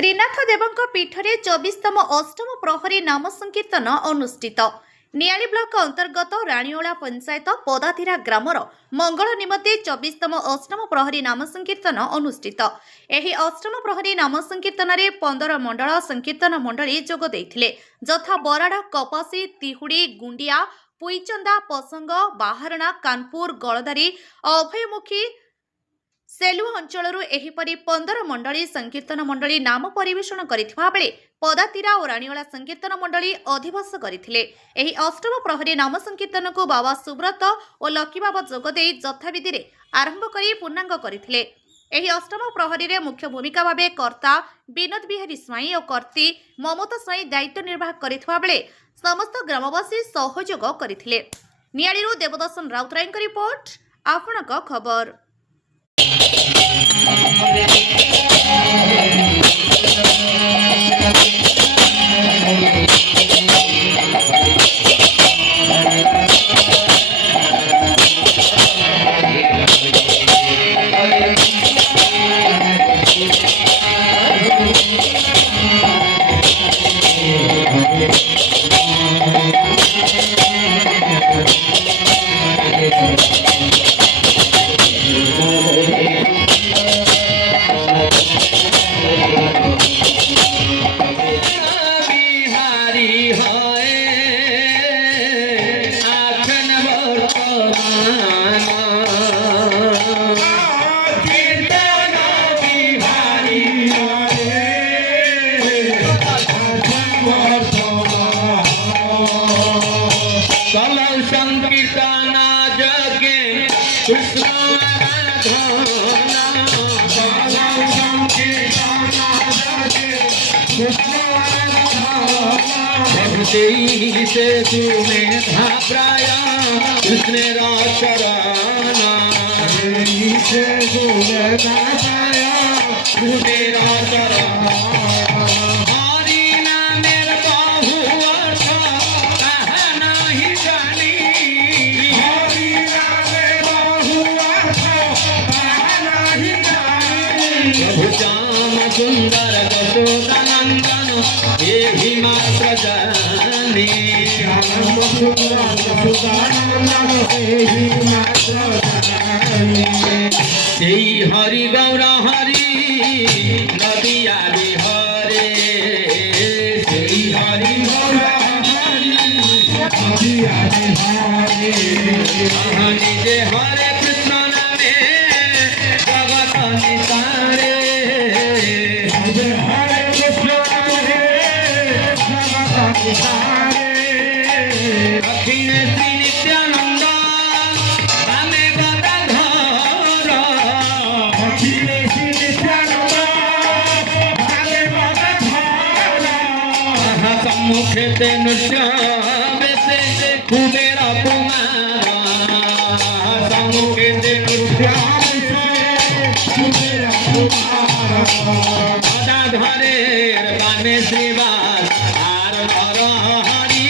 त्रिनाथ देवଙ୍କ पीठरे 24तम अष्टम प्रहरी नाम संकीर्तन अनुष्ठित। नियाली ब्लॉक अंतर्गत राणीओला पंचायत पदाधिरा ग्रामर मंगल निमते 24तम अष्टम प्रहरी नाम संकीर्तन अनुष्ठित। एही अष्टम प्रहरी नाम संकीर्तन रे 15 मंडल संकीर्तन मंडली जोग देइथिले, जथा बराडा, कपासी, तिहुड़ी, गुंडिया, पुईचंदा, पसंग, बाहारणा, कानपुर, गलदारी, अभयमुखी, सेलु अंचलरू एहीपरी 15 मंडली संकीर्तन मंडली नाम परिवेषण करिथिबा बेले पदातिरा और राणीओला संकीर्तन मंडली अधिवास करथिले। एही अष्टम प्रहरी नाम संकीर्तन को बाबा सुब्रत और लकी बाबा जोगदे यथाविधि रे आरंभ करी पूर्णांग करथिले। एही अष्टम प्रहरी रे मुख्य भूमिका भाबे कर्ता विनोद बिहारी स्वाई और कर्ती ममता स्वाई दायित्व निर्वाह करिथिबा बेले समस्त ग्रामवासी सहयोग करथिले। नियालीरू देवदर्शन राउतरायଙ୍କ रिपोर्ट, आपणक खबर। संकीर्तन जगे कृष्ण से तुम्हें घाबराया कृष्ण राचराना से तुम्हें घाबराया कृष्ण राचराना हरि नामेर बाहु अर्थ कहा नहीं जानी हरि नामेर बाहु अर्थ कहा नहीं जानी प्रभु श्याम सुंदर यशोदानंदन ये भी मात्र जानी हरि गौर हरि नदिया बिहारे हरि गौर हरि नदिया बिहारे निजे हरे कृष्ण नामे जगत नितारे हरे कृष्ण नामे जगत नितारे अखिल श्री नित्यानंद रामे गदाधर अखिल श्री नित्यानंद रामे गदाधर सम्मुखे ते नृत्य बेसे कुबेर कुमार सम्मुखे ते नृत्य बेसे कुबेर कुमार गदाधरेर गाने श्रीवास आर हरि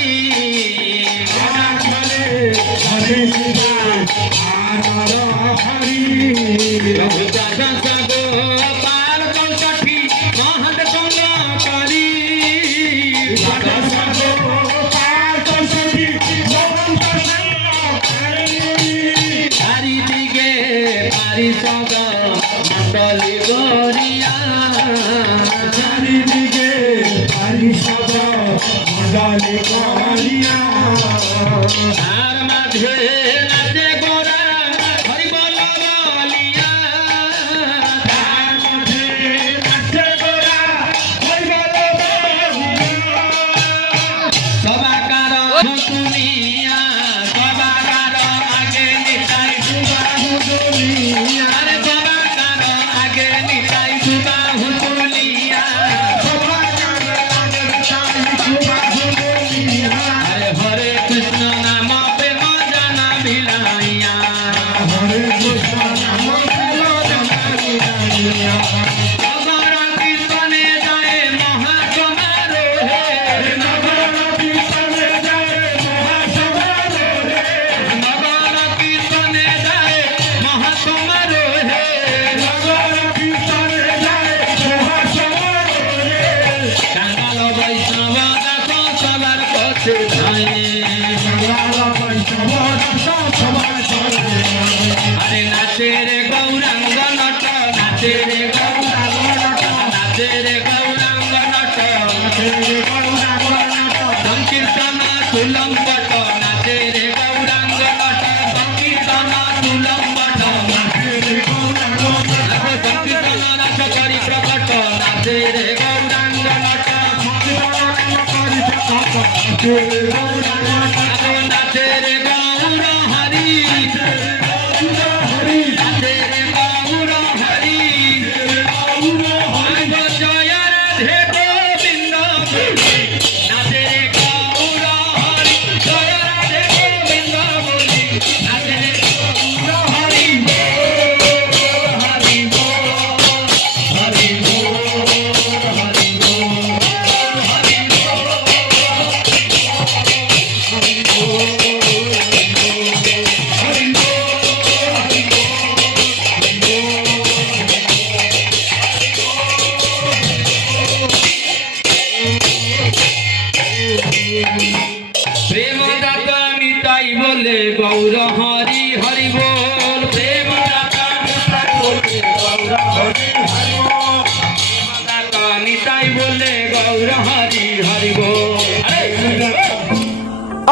मंडली गोरिया সংকীর্তন তুলম্বট নাচে রে গৌরাঙ্গ নট সংকীর্তন তুলম্বট সংকীর্তন রাস করি প্রকট নাচে রে গৌরাঙ্গ নট নাচে রে গৌর হরি নাচে রে গৌর হরি জয় রাধে গোবিন্দ নাচে রে গৌর হরি জয় রাধে গোবিন্দ বলি নাচে রে গৌর হরি হরি হরি প্রেম দাতা নিতাই বলে গৌর হরি হরি বল প্রেম দাতা নিতাই বলে গৌর হরি হরি বল দাতা নিতাই বলে গৌর হরি হরি বল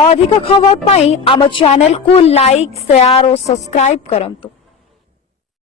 ଅଧିକ ଖବର ପାଇଁ ଆମ ଚ୍ୟାନେଲକୁ ଲାଇକ୍ ସେୟାର ଓ ସବସ୍କ୍ରାଇବ୍ କରନ୍ତୁ।